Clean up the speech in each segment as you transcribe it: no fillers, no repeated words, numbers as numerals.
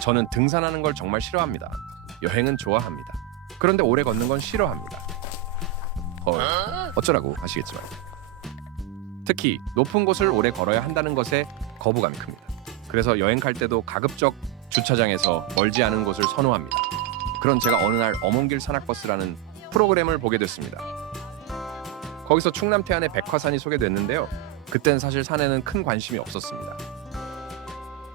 저는 등산하는 걸 정말 싫어합니다. 여행은 좋아합니다. 그런데 오래 걷는 건 싫어합니다. 헐, 어쩌라고 하시겠지만 특히 높은 곳을 오래 걸어야 한다는 것에 거부감이 큽니다. 그래서 여행 갈 때도 가급적 주차장에서 멀지 않은 곳을 선호합니다. 그런 제가 어느 날 어몽길 산악버스라는 프로그램을 보게 됐습니다. 거기서 충남 태안의 백화산이 소개됐는데요. 그땐 사실 산에는 큰 관심이 없었습니다.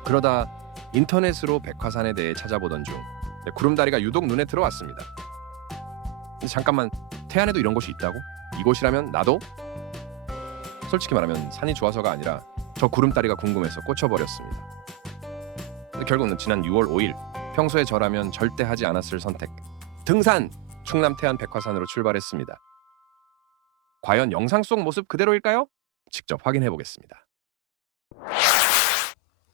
그러다 인터넷으로 백화산에 대해 찾아보던 중 구름다리가 유독 눈에 들어왔습니다. 근데 잠깐만, 태안에도 이런 곳이 있다고? 이곳이라면 나도? 솔직히 말하면 산이 좋아서가 아니라 저 구름다리가 궁금해서 꽂혀버렸습니다. 근데 결국은 지난 6월 5일 평소에 저라면 절대 하지 않았을 선택, 등산! 충남 태안 백화산으로 출발했습니다. 과연 영상 속 모습 그대로일까요? 직접 확인해 보겠습니다.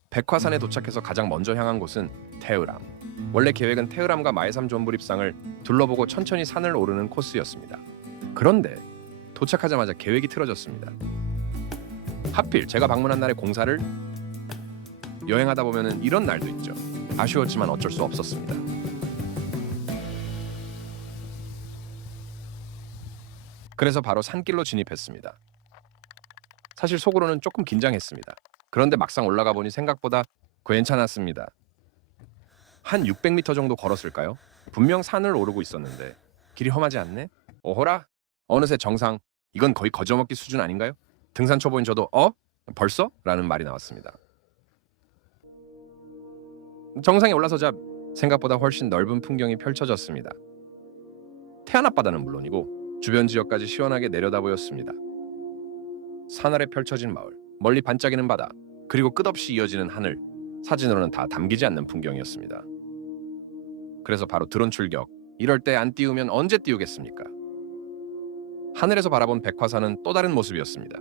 백화산에 도착해서 가장 먼저 향한 곳은 태의암. 원래 계획은 태의암과 마해삼 존불입상을 둘러보고 천천히 산을 오르는 코스였습니다. 그런데 도착하자마자 계획이 틀어졌습니다. 하필 제가 방문한 날에 공사를, 여행하다 보면은 이런 날도 있죠. 아쉬웠지만 어쩔 수 없었습니다. 그래서 바로 산길로 진입했습니다. 사실 속으로는 조금 긴장했습니다. 그런데 막상 올라가 보니 생각보다 괜찮았습니다. 한 600m 정도 걸었을까요? 분명 산을 오르고 있었는데 길이 험하지 않네? 오호라? 어느새 정상. 이건 거의 거저먹기 수준 아닌가요? 등산 초보인 저도 벌써? 라는 말이 나왔습니다. 정상에 올라서자 생각보다 훨씬 넓은 풍경이 펼쳐졌습니다. 태안 앞바다는 물론이고 주변 지역까지 시원하게 내려다 보였습니다. 산 아래 펼쳐진 마을, 멀리 반짝이는 바다, 그리고 끝없이 이어지는 하늘, 사진으로는 다 담기지 않는 풍경이었습니다. 그래서 바로 드론 출격. 이럴 때 안 띄우면 언제 띄우겠습니까? 하늘에서 바라본 백화산은 또 다른 모습이었습니다.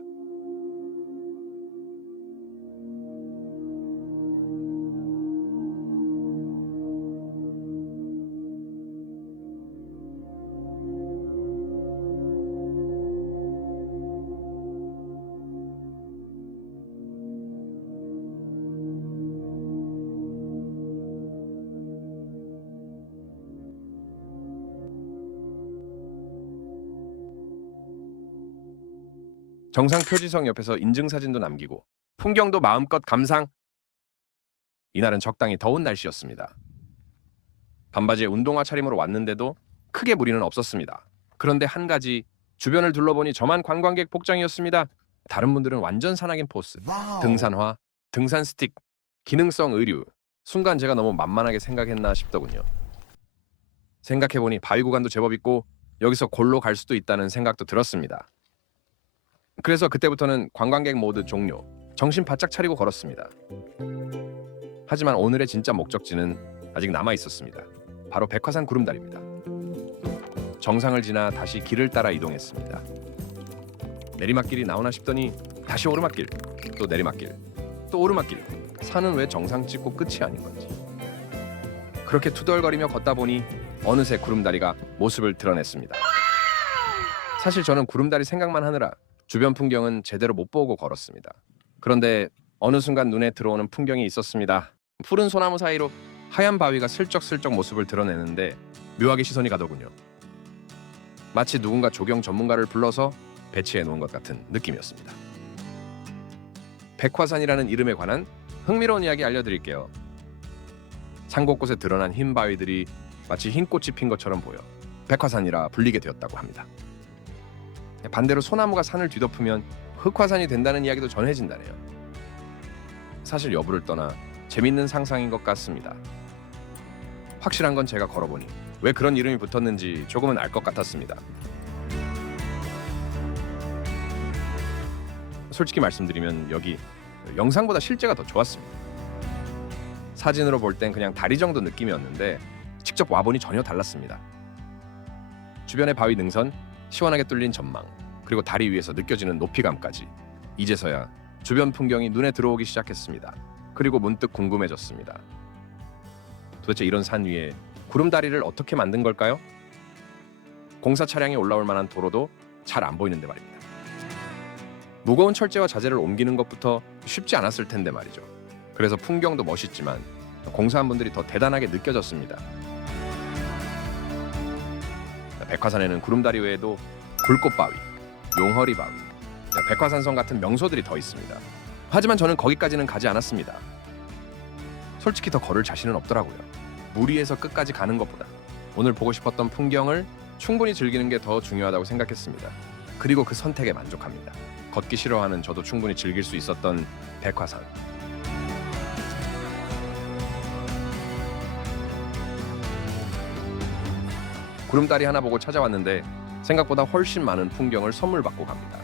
정상 표지성 옆에서 인증사진도 남기고 풍경도 마음껏 감상. 이날은 적당히 더운 날씨였습니다. 반바지에 운동화 차림으로 왔는데도 크게 무리는 없었습니다. 그런데 한 가지, 주변을 둘러보니 저만 관광객 복장이었습니다. 다른 분들은 완전 산악인 포스, 등산화, 등산 스틱, 기능성 의류. 순간 제가 너무 만만하게 생각했나 싶더군요. 생각해보니 바위 구간도 제법 있고 여기서 골로 갈 수도 있다는 생각도 들었습니다. 그래서 그때부터는 관광객 모드 종료, 정신 바짝 차리고 걸었습니다. 하지만 오늘의 진짜 목적지는 아직 남아 있었습니다. 바로 백화산 구름다리입니다. 정상을 지나 다시 길을 따라 이동했습니다. 내리막길이 나오나 싶더니 다시 오르막길, 또 내리막길, 또 오르막길. 산은 왜 정상 찍고 끝이 아닌 건지. 그렇게 투덜거리며 걷다 보니 어느새 구름다리가 모습을 드러냈습니다. 사실 저는 구름다리 생각만 하느라 주변 풍경은 제대로 못 보고 걸었습니다. 그런데 어느 순간 눈에 들어오는 풍경이 있었습니다. 푸른 소나무 사이로 하얀 바위가 슬쩍슬쩍 모습을 드러내는데 묘하게 시선이 가더군요. 마치 누군가 조경 전문가를 불러서 배치해 놓은 것 같은 느낌이었습니다. 백화산이라는 이름에 관한 흥미로운 이야기 알려드릴게요. 산 곳곳에 드러난 흰 바위들이 마치 흰 꽃이 핀 것처럼 보여 백화산이라 불리게 되었다고 합니다. 반대로 소나무가 산을 뒤덮으면 흑화산이 된다는 이야기도 전해진다네요. 사실 여부를 떠나 재밌는 상상인 것 같습니다. 확실한 건 제가 걸어보니 왜 그런 이름이 붙었는지 조금은 알 것 같았습니다. 솔직히 말씀드리면 여기 영상보다 실제가 더 좋았습니다. 사진으로 볼 땐 그냥 다리 정도 느낌이었는데 직접 와보니 전혀 달랐습니다. 주변의 바위 능선, 시원하게 뚫린 전망, 그리고 다리 위에서 느껴지는 높이감까지 이제서야 주변 풍경이 눈에 들어오기 시작했습니다. 그리고 문득 궁금해졌습니다. 도대체 이런 산 위에 구름다리를 어떻게 만든 걸까요? 공사 차량이 올라올 만한 도로도 잘 안 보이는데 말입니다. 무거운 철제와 자재를 옮기는 것부터 쉽지 않았을 텐데 말이죠. 그래서 풍경도 멋있지만 공사한 분들이 더 대단하게 느껴졌습니다. 백화산에는 구름다리 외에도 굴꽃바위, 용허리바위, 백화산성 같은 명소들이 더 있습니다. 하지만 저는 거기까지는 가지 않았습니다. 솔직히 더 걸을 자신은 없더라고요. 무리해서 끝까지 가는 것보다 오늘 보고 싶었던 풍경을 충분히 즐기는 게 더 중요하다고 생각했습니다. 그리고 그 선택에 만족합니다. 걷기 싫어하는 저도 충분히 즐길 수 있었던 백화산. 구름다리 하나 보고 찾아왔는데 생각보다 훨씬 많은 풍경을 선물 받고 갑니다.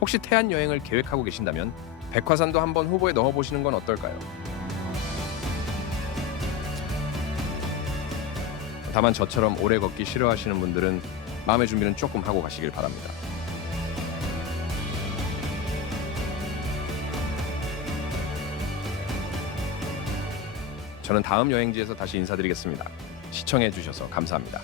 혹시 태안 여행을 계획하고 계신다면 백화산도 한번 후보에 넣어보시는 건 어떨까요? 다만 저처럼 오래 걷기 싫어하시는 분들은 마음의 준비는 조금 하고 가시길 바랍니다. 저는 다음 여행지에서 다시 인사드리겠습니다. 시청해 주셔서 감사합니다.